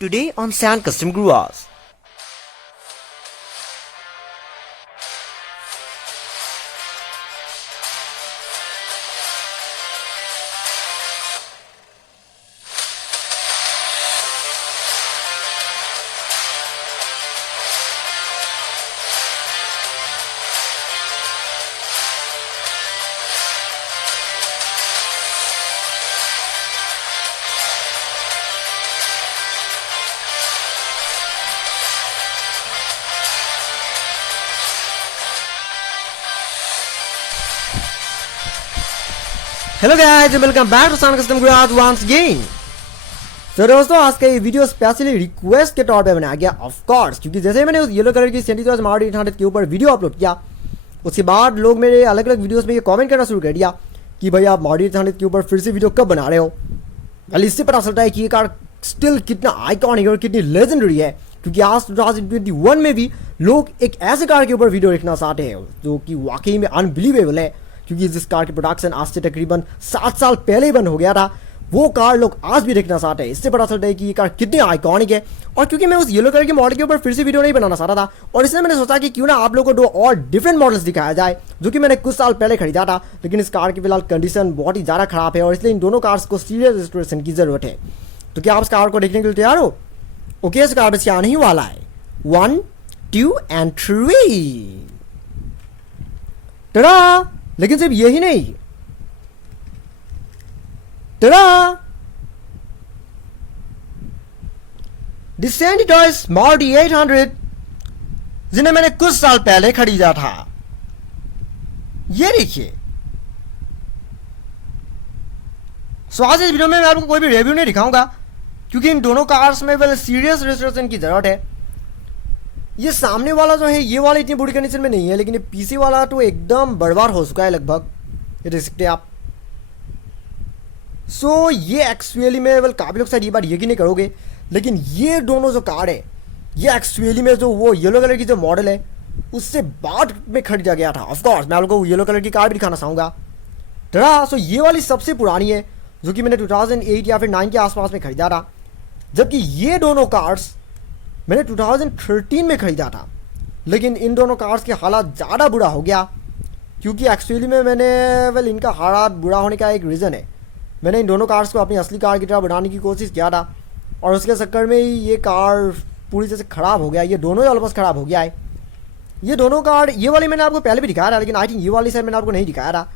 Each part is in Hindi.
Today on Sand Custom Gruvas. Hello guys, welcome back to Sand Custom Gruvas once again. तो दोस्तों, आज का ये वीडियो स्पेशली रिक्वेस्ट के तौर पे बनाया गया ऑफ कोर्स, क्योंकि जैसे मैंने उस येलो कलर की सेंटीटॉस मारुति 800 के ऊपर वीडियो अपलोड किया, उसके बाद लोग मेरे अलग अलग वीडियोस में ये कमेंट करना शुरू कर दिया कि भाई आप मारुति 800 के ऊपर फिर से वीडियो कब बना रहे हो। वेल, इससे पता चलता है कि ये कार स्टिल कितना आइकॉनिक और कितनी लेजेंडरी है, क्योंकि आज 2021 में भी लोग एक ऐसे कार के ऊपर वीडियो देखना चाहते हैं जो कि वाकई में अनबिलीवेबल है, क्योंकि जिस कार की प्रोडक्शन आज से तकरीबन 7 साल पहले ही बंद हो गया था, वो कार लोग आज भी देखना चाहते हैं। इससे पता चलता है कि ये कार कितनी आइकॉनिक है। और क्योंकि मैं उस येलो कलर के मॉडल के ऊपर फिर से वीडियो नहीं बनाना चाहता था, और इसलिए मैंने सोचा कि क्यों ना आप लोगों को 2 और डिफरेंट मॉडल्स दिखाया जाए जो कि मैंने कुछ साल पहले खरीदा था, लेकिन इस कार की फिलहाल कंडीशन बहुत ही ज़्यादा खराब है और इसलिए इन दोनों कार्स को सीरियस रेस्टोरेशन की ज़रूरत है। तो क्या आप इस कार को देखने के लिए तैयार हो? ओके, इस कार बस आने ही वाला है। 1, 2 and 3। टड़ा! लेकिन सिर्फ यही नहीं, द सेंटीटॉस मारुति 800 जिन्हें मैंने कुछ साल पहले खरीदा था। ये देखिए। सो आज इस वीडियो में मैं आपको कोई भी रिव्यू नहीं दिखाऊंगा, क्योंकि इन दोनों कार्स में वेल सीरियस रेस्टोरेशन की जरूरत है। ये सामने वाला जो है, ये वाला इतनी बुरी कंडीशन में नहीं है, लेकिन ये पीछे वाला तो एकदम बर्बाद हो चुका है लगभग, ये देख सकते हैं आप। सो ये एक्चुअली में वेल काफ़ी लोग शायद ये बात यकीन नहीं करोगे, लेकिन ये दोनों जो कार है, ये एक्चुअली में जो वो येलो कलर की जो मॉडल है उससे बाद में खरीदा गया था। ऑफ कोर्स मैं आप लोगों को येलो कलर की कार भी दिखाना चाहूँगा। सो ये वाली सबसे पुरानी है, जो कि मैंने 2008 या फिर 9 के आसपास में खरीदा था, जबकि ये दोनों कार्स मैंने 2013 में खरीदा था। लेकिन इन दोनों कार्स के हालात ज़्यादा बुरा हो गया, क्योंकि एक्चुअली में मैंने वेल इनका हालात बुरा होने का एक रीज़न है, मैंने इन दोनों कार्स को अपनी असली कार की तरह बनाने की कोशिश किया था, और उसके चक्कर में ही ये कार पूरी तरह से ख़राब हो गया। ये दोनों ही ऑलमोस्ट ख़राब हो गया है। ये दोनों कार, ये वाली मैंने आपको पहले भी दिखाया था, लेकिन आई थिंक ये वाली शायद मैंने आपको नहीं दिखाया था।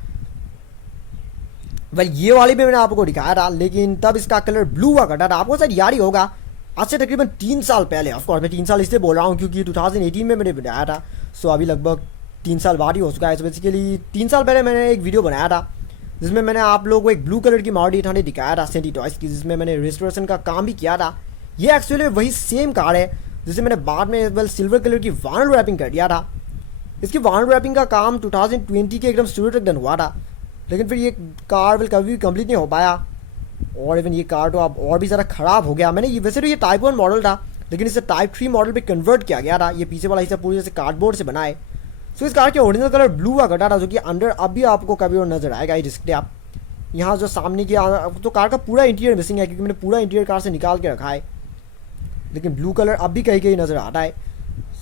वेल, ये वाली भी मैंने आपको दिखाया था, लेकिन तब इसका कलर ब्लू हुआ करता था। आपको शायद याद ही होगा, आज से तकरीबन 3 साल पहले। ऑफकोर्स मैं 3 साल इसलिए बोल रहा हूँ क्योंकि 2018 में मैंने बनाया था, सो अभी लगभग 3 साल बाद ही हो चुका है। सो बेसिकली 3 साल पहले मैंने एक वीडियो बनाया था जिसमें मैंने आप लोगों को एक ब्लू कलर की मारुति 800 दिखाया था सेंटीटॉस की, जिसमें मैंने रेस्टोरेशन का काम भी किया था। ये एक्चुअली वही सेम कार है जिसे मैंने बाद में वेल सिल्वर कलर की वाइनिल रैपिंग कर दिया था। इसकी वाइनिल रैपिंग का काम 2020 के एकदम शुरू तक डन हुआ था, लेकिन फिर ये कार वेल कभी भी कंप्लीट नहीं हो पाया, और इवन ये कार तो अब और भी ज़्यादा ख़राब हो गया। मैंने ये वैसे तो ये टाइप 1 मॉडल था, लेकिन इसे टाइप 3 मॉडल पे कन्वर्ट किया गया था। ये पीछे वाला हिस्सा पूरी तरह से कार्डबोर्ड से बना है। सो इस कार के ओरिजिनल कलर ब्लू हुआ करता था, जो कि अंदर अभी आपको कभी और नजर आएगा। ये जिसके आप यहाँ जो सामने की तो कार का पूरा इंटीरियर मिसिंग है, क्योंकि मैंने पूरा इंटीरियर कार से निकाल के रखा है, लेकिन ब्लू कलर अब भी कहीं कहीं नज़र आता है।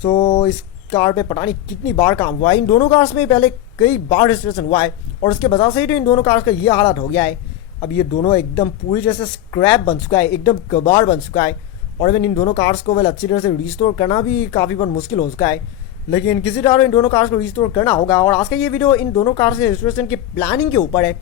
सो इस कार पे पता नहीं कितनी बार काम हुआ है। इन दोनों कार्स में पहले कई बार रजिस्ट्रेशन हुआ है, और उसके वजह से ही तो इन दोनों कार्स का ये हालत हो गया है। अब ये दोनों एकदम पूरी तरह से स्क्रैप बन चुका है, एकदम कबाड़ बन चुका है, और इवन इन दोनों कार्स को वेल अच्छी तरह से रिस्टोर करना भी काफ़ी बहुत मुश्किल हो चुका है। लेकिन किसी तरह इन दोनों कार्स को रिस्टोर करना होगा, और आज का ये वीडियो इन दोनों कार्स के रेस्टोरेशन की प्लानिंग के ऊपर है,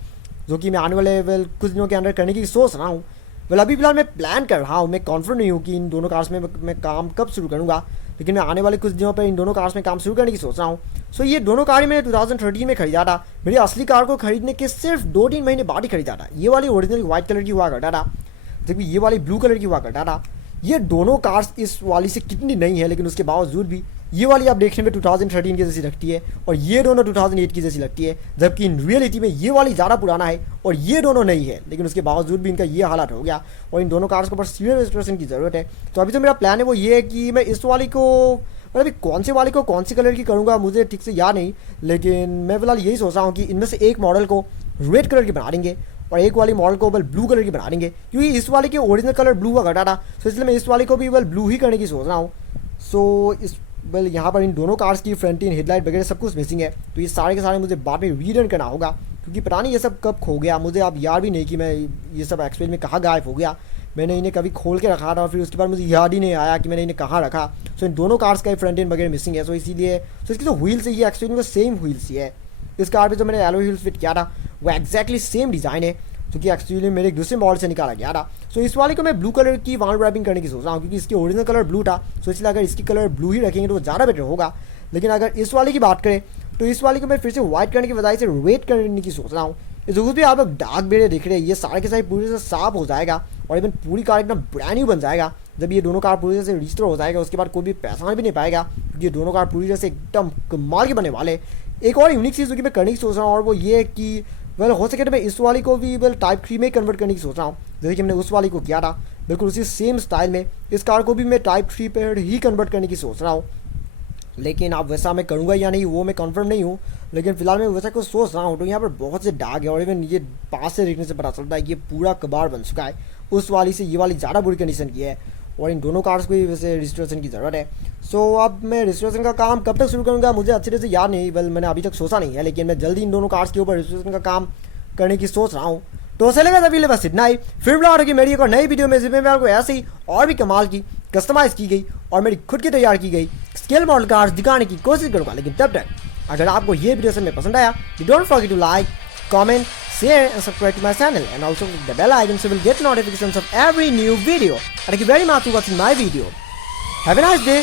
जो कि मैं आने वाले वेल कुछ दिनों के अंदर करने की सोच रहा हूँ। वेल अभी फिलहाल मैं प्लान कर रहा हूँ, मैं कॉन्फिडेंट नहीं हूँ कि इन दोनों कार्स में मैं काम कब शुरू करूँगा, लेकिन मैं आने वाले कुछ दिनों पर इन दोनों कार्स में काम शुरू करने की सोच रहा हूँ। सो ये दोनों कारें मैंने 2013 में खरीदा था। मेरी असली कार को खरीदने के सिर्फ 2-3 महीने बाद ही खरीदा था। ये वाली ओरिजिनल वाइट कलर की हुआ करता था, जबकि ये वाली ब्लू कलर की हुआ करता था। ये दोनों कार्स इस वाली से कितनी नई है, लेकिन उसके बावजूद भी ये वाली आप देखने में 2013 की जैसी लगती है, और ये दोनों 2008 की जैसी लगती है, जबकि इन रियलिटी में ये वाली ज़्यादा पुराना है और ये दोनों नई है, लेकिन उसके बावजूद भी इनका ये हालत हो गया, और इन दोनों कार्स को बस सीरियस रेस्टोरेशन की ज़रूरत है। तो अभी तो मेरा प्लान है वो ये है कि मैं इस वाली को मतलब अभी कौन सी वाली को कौन सी कलर की करूँगा मुझे ठीक से याद नहीं, लेकिन मैं फिलहाल यही सोच रहा हूँ कि इनमें से एक मॉडल को रेड कलर की बना देंगे और एक वाली मॉडल को बल ब्लू कलर की बना देंगे, क्योंकि इस वाले की ओरिजिनल कलर ब्लू हुआ करता था, सो इसलिए मैं इस वाले को भी बल ब्लू ही करने की सोच रहा हूँ। सो इस बल यहाँ पर इन दोनों कार्स की फ्रंट इन हेडलाइट वगैरह सब कुछ मिसिंग है, तो ये सारे के सारे मुझे बाद में रीरन करना होगा, क्योंकि पता नहीं ये सब कब खो गया, मुझे अब याद भी नहीं कि मैं ये सब एक्सपेरिमेंट में कहाँ गायब हो गया। मैंने इन्हें कभी खोल के रखा था और फिर उसके बाद मुझे याद ही नहीं आया कि मैंने इन्हें कहाँ रखा। सो इन दोनों कार्स का फ्रंट एंड वगैरह मिसिंग है, सो इसीलिए सो इसकी जो व्हील्स है ये एक्चुअली में सेम व्हील्स ही है। इस कार पे जो मैंने एलो व्हील्स फिट किया था वो एक्जैक्टली सेम डिज़ाइन है, जो कि एक्चुअली मेरे एक दूसरे मॉडल से निकाला गया था। सो इस वाले को मैं ब्लू कलर की वाउंड रैपिंग करने की सोच रहा हूँ, क्योंकि इसकी ओरिजिनल कलर ब्लू था, सो इसलिए अगर इसकी कलर ब्लू ही रखेंगे तो वो ज़्यादा बेटर होगा। लेकिन अगर इस वाले की बात करें तो इस वाले को मैं फिर से व्हाइट करने की बजाय से रेड करने की सोच रहा हूँ। इस भी आप लोग डार्क बेड़े दिख रहे हैं, ये सारे के सारे पूरी से साफ हो जाएगा और इवन पूरी कार एकदम ब्रांड न्यू बन जाएगा। जब ये दोनों कार पूरी तरह से रजिस्टर हो जाएगा उसके बाद कोई भी पहचान भी नहीं पाएगा, क्योंकि ये दोनों कार पूरी तरह से एकदम कमाल के बनने वाले। एक और यूनिक चीज़ जो कि मैं करने की सोच रहा हूँ और वो ये कि वेल हो सके तो मैं इस वाली को भी वेल टाइप 3 में कन्वर्ट करने की सोच रहा हूँ, जैसे कि मैंने उस वाली को किया था बिल्कुल उसी सेम स्टाइल में। इस कार को भी मैं टाइप 3 पर ही कन्वर्ट करने की सोच रहा हूँ, लेकिन अब वैसा मैं करूँगा या नहीं वो मैं कंफर्म नहीं हूँ, लेकिन फिलहाल मैं वैसा कुछ सोच रहा हूँ। तो यहाँ पर बहुत से दाग है और इवन ये पास से देखने से पता चलता है कि ये पूरा कबाड़ बन चुका है। उस वाली से ये वाली ज़्यादा बुरी कंडीशन की है और इन दोनों कार्स को भी वैसे रजिस्ट्रेशन की ज़रूरत है। सो अब मैं रजिस्ट्रेशन का काम कब तक शुरू करूँगा मुझे अच्छे तरह से याद नहीं, वेल मैंने अभी तक सोचा नहीं है, लेकिन मैं जल्दी इन दोनों कार्स के ऊपर रजिस्ट्रेशन का काम करने की सोच रहा हूँ। तो चलेगा तभी बस इतना ही, फिर मिला होगी मेरी एक और नई वीडियो में, जिसमें मैं आपको ऐसे ही और भी कमाल की कस्टमाइज़ की गई और मेरी खुद की तैयार की गई स्केल मॉडल कार्स दिखाने की कोशिश करूँगा। लेकिन तब तक अगर आपको ये वीडियो से पसंद आया, don't forget to like, comment, share and subscribe to my channel, and also click the bell icon so you will get notifications of every new video. Thank you very much for watching my video. Have a nice day.